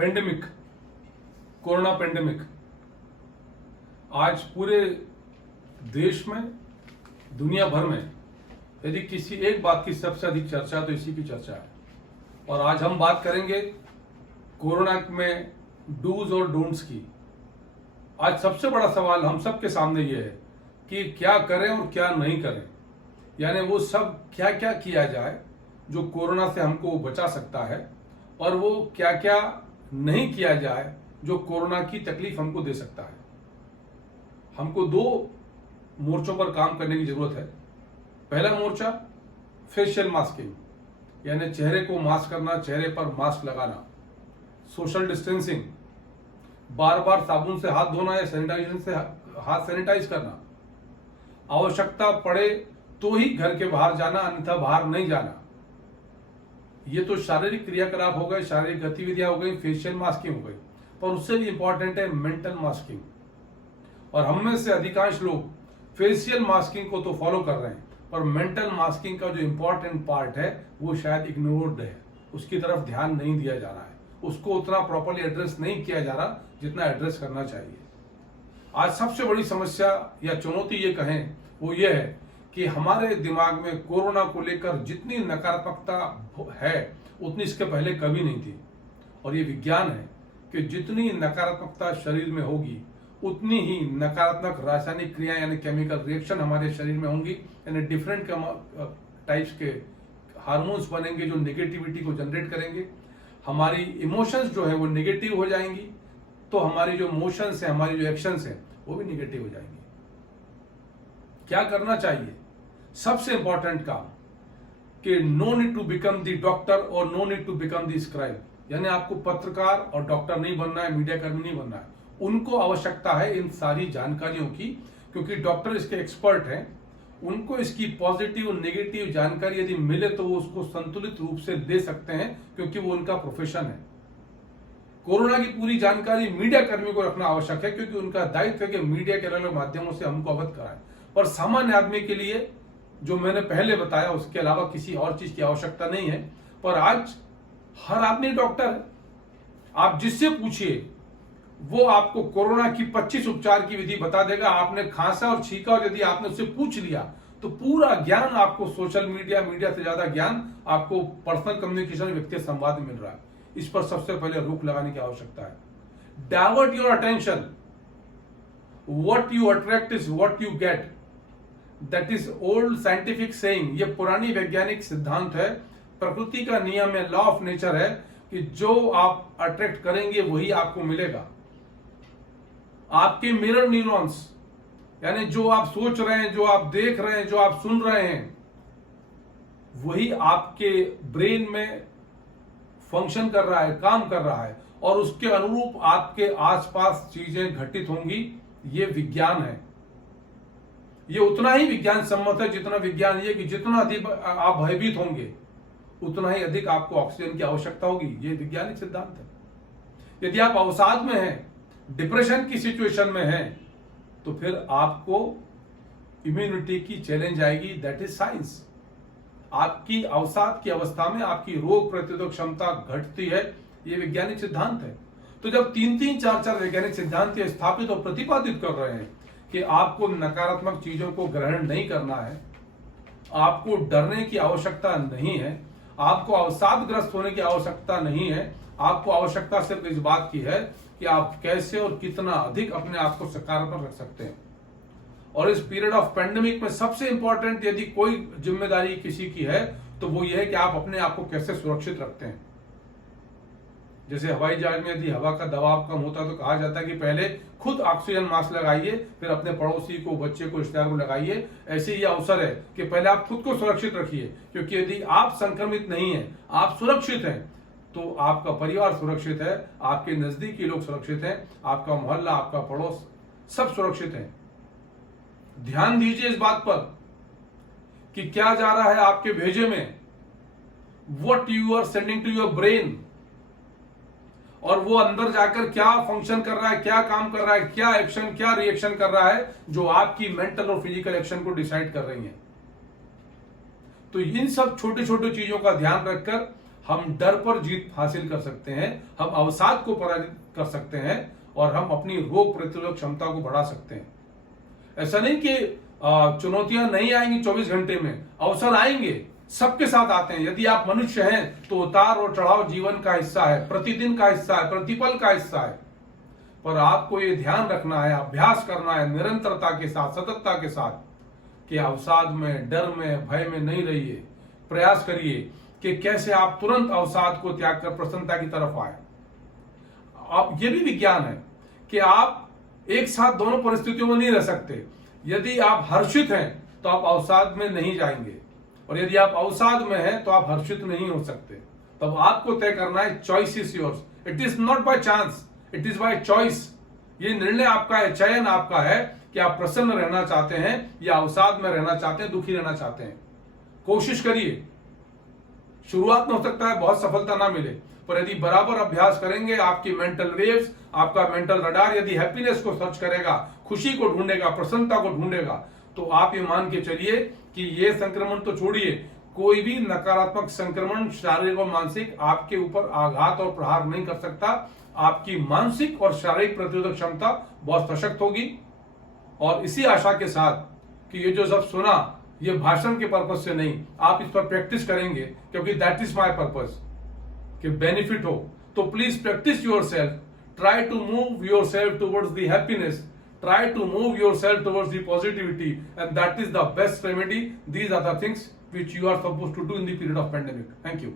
Pandemic, corona pandemic आज पूरे देश में, दुनिया भर में यदि किसी एक बात की सबसे अधिक चर्चा तो इसी की चर्चा है। और आज हम बात करेंगे कोरोना में डूज और डोंट्स की। आज सबसे बड़ा सवाल हम सबके सामने ये है कि क्या करें और क्या नहीं करें, यानी वो सब क्या क्या किया जाए जो कोरोना से हमको बचा सकता है, और वो क्या क्या नहीं किया जाए जो कोरोना की तकलीफ हमको दे सकता है। हमको दो मोर्चों पर काम करने की जरूरत है। पहला मोर्चा फेशियल मास्किंग, यानी चेहरे को मास्क करना, चेहरे पर मास्क लगाना, सोशल डिस्टेंसिंग, बार बार साबुन से हाथ धोना या सैनिटाइजर से हाथ सैनिटाइज करना, आवश्यकता पड़े तो ही घर के बाहर जाना, अन्यथा बाहर नहीं जाना। ये तो शारीरिक क्रियाकलाप हो गए, शारीरिक गतिविधियां हो गई, फेशियल मास्किंग हो गई, पर उससे भी इंपॉर्टेंट है मेंटल मास्किंग। और हम में से अधिकांश लोग फेशियल मास्किंग को तो फॉलो कर रहे हैं, पर मेंटल मास्किंग का जो इंपॉर्टेंट पार्ट है वो शायद इग्नोर्ड है, उसकी तरफ ध्यान नहीं दिया जा रहा है, उसको उतना प्रॉपर्ली एड्रेस नहीं किया जा रहा जितना एड्रेस करना चाहिए। आज सबसे बड़ी समस्या या चुनौती ये कहें वो ये है कि हमारे दिमाग में कोरोना को लेकर जितनी नकारात्मकता है उतनी इसके पहले कभी नहीं थी। और ये विज्ञान है कि जितनी नकारात्मकता शरीर में होगी उतनी ही नकारात्मक रासायनिक क्रिया यानी केमिकल रिएक्शन हमारे शरीर में होंगी, यानी डिफरेंट टाइप्स के हार्मोन्स बनेंगे जो नेगेटिविटी को जनरेट करेंगे। हमारी इमोशंस जो है वो नेगेटिव हो जाएंगी, तो हमारी जो मोशंस है, हमारी जो एक्शंस है वो भी नेगेटिव हो जाएंगी। क्या करना चाहिए? सबसे इंपॉर्टेंट काम कि no need to become the doctor और no need to become the scribe, यानी आपको पत्रकार और डॉक्टर नहीं बनना है, मीडिया कर्मी नहीं बनना है। उनको आवश्यकता है इन सारी जानकारियों की, क्योंकि डॉक्टर इसके एक्सपर्ट हैं। उनको इसकी पॉजिटिव और नेगेटिव जानकारी यदि मिले तो वो उसको संतुलित रूप से दे सकते हैं, क्योंकि वो उनका प्रोफेशन है। कोरोना की पूरी जानकारी मीडिया कर्मी को रखना आवश्यक है, क्योंकि उनका दायित्व है कि मीडिया के अलग अलग माध्यमों से हमको अवगत कराएं। पर सामान्य आदमी के लिए जो मैंने पहले बताया उसके अलावा किसी और चीज की आवश्यकता नहीं है। पर आज हर आदमी डॉक्टर है, आप जिससे पूछिए वो आपको कोरोना की 25 उपचार की विधि बता देगा। आपने खांसा और छींका और यदि आपने उससे पूछ लिया तो पूरा ज्ञान आपको सोशल मीडिया से ज्यादा ज्ञान आपको पर्सनल कम्युनिकेशन, व्यक्तिगत संवाद में मिल रहा है। इस पर सबसे पहले रोक लगाने की आवश्यकता है। Divert your attention, what you attract is what you get, that is old scientific saying. ये पुरानी वैज्ञानिक सिद्धांत है, प्रकृति का नियम है, लॉ ऑफ नेचर है कि जो आप अट्रैक्ट करेंगे वही आपको मिलेगा। आपके मिरर न्यूरॉन्स, यानी जो आप सोच रहे हैं, जो आप देख रहे हैं, जो आप सुन रहे हैं, वही आपके ब्रेन में फंक्शन कर रहा है, काम कर रहा है, और उसके अनुरूप आपके आसपास चीजें घटित होंगी। ये विज्ञान है। ये उतना ही विज्ञान सम्मत है जितना विज्ञान ये कि जितना अधिक आप भयभीत होंगे उतना ही अधिक आपको ऑक्सीजन की आवश्यकता होगी। ये वैज्ञानिक सिद्धांत है। यदि आप अवसाद में हैं, डिप्रेशन की सिचुएशन में हैं, तो फिर आपको इम्यूनिटी की चैलेंज आएगी, दैट इज साइंस। आपकी अवसाद की अवस्था में आपकी रोग प्रतिरोधक क्षमता घटती है, ये वैज्ञानिक सिद्धांत है। तो जब 3-3, 4-4 वैज्ञानिक सिद्धांत स्थापित और प्रतिपादित कर रहे हैं कि आपको नकारात्मक चीजों को ग्रहण नहीं करना है, आपको डरने की आवश्यकता नहीं है, आपको अवसादग्रस्त होने की आवश्यकता नहीं है, आपको आवश्यकता सिर्फ इस बात की है कि आप कैसे और कितना अधिक अपने आप को सकारात्मक रख सकते हैं। और इस पीरियड ऑफ पेंडेमिक में सबसे इंपॉर्टेंट यदि कोई जिम्मेदारी किसी की है तो वो ये है कि आप अपने आप को कैसे सुरक्षित रखते हैं। जैसे हवाई जहाज में यदि हवा का दबाव कम होता है तो कहा जाता है कि पहले खुद ऑक्सीजन मास्क लगाइए, फिर अपने पड़ोसी को, बच्चे को, रिश्तेदार को लगाइए। ऐसे ही अवसर है कि पहले आप खुद को सुरक्षित रखिए, क्योंकि यदि आप संक्रमित नहीं हैं, आप सुरक्षित हैं, तो आपका परिवार सुरक्षित है, आपके नजदीकी लोग सुरक्षित हैं, आपका मोहल्ला, आपका पड़ोस सब सुरक्षित है। ध्यान दीजिए इस बात पर कि क्या जा रहा है आपके भेजे में, what you are sending to your brain, और वो अंदर जाकर क्या फंक्शन कर रहा है, क्या काम कर रहा है, क्या एक्शन, क्या रिएक्शन कर रहा है, जो आपकी मेंटल और फिजिकल एक्शन को डिसाइड कर रही है। तो इन सब छोटे छोटे चीजों का ध्यान रखकर हम डर पर जीत हासिल कर सकते हैं, हम अवसाद को पराजित कर सकते हैं और हम अपनी रोग प्रतिरोधक क्षमता को बढ़ा सकते हैं। ऐसा नहीं कि चुनौतियां नहीं आएंगी 24 घंटे में, अवसर आएंगे, सबके साथ आते हैं। यदि आप मनुष्य हैं तो उतार और चढ़ाव जीवन का हिस्सा है, प्रतिदिन का हिस्सा है, प्रतिपल का हिस्सा है। पर आपको ये ध्यान रखना है, अभ्यास करना है निरंतरता के साथ, सततता के साथ, कि अवसाद में, डर में, भय में नहीं रहिए। प्रयास करिए कि कैसे आप तुरंत अवसाद को त्याग कर प्रसन्नता की तरफ आए। आप, ये भी विज्ञान है कि आप एक साथ दोनों परिस्थितियों में नहीं रह सकते। यदि आप हर्षित हैं तो आप अवसाद में नहीं जाएंगे, और यदि आप अवसाद में हैं तो आप हर्षित नहीं हो सकते। तब आपको तय करना है, choice is yours, it is not by chance, it is by choice. ये निर्णय आपका है, चयन आपका है कि आप प्रसन्न रहना चाहते हैं या अवसाद में रहना चाहते हैं, दुखी रहना चाहते हैं। कोशिश करिए। शुरुआत में हो सकता है बहुत सफलता ना मिले, पर यदि बराबर अभ्यास करेंगे, आपकी मेंटल वेव्स, आपका मेंटल रडार यदि हैप्पीनेस को सर्च करेगा, खुशी को ढूंढेगा, प्रसन्नता को ढूंढेगा, तो आप ये मान के चलिए कि ये संक्रमण तो छोड़िए, कोई भी नकारात्मक संक्रमण शारीरिक और मानसिक आपके ऊपर आघात और प्रहार नहीं कर सकता। आपकी मानसिक और शारीरिक प्रतिरोधक क्षमता बहुत सशक्त होगी। और इसी आशा के साथ कि ये जो सब सुना, ये भाषण के पर्पज से नहीं, आप इस पर प्रैक्टिस करेंगे, क्योंकि दैट इज माय पर्पज, कि बेनिफिट हो। तो please practise yourself, try to move yourself towards the happiness, try to move yourself towards the positivity, and that is the best remedy. These are the things which you are supposed to do in the period of pandemic. Thank you.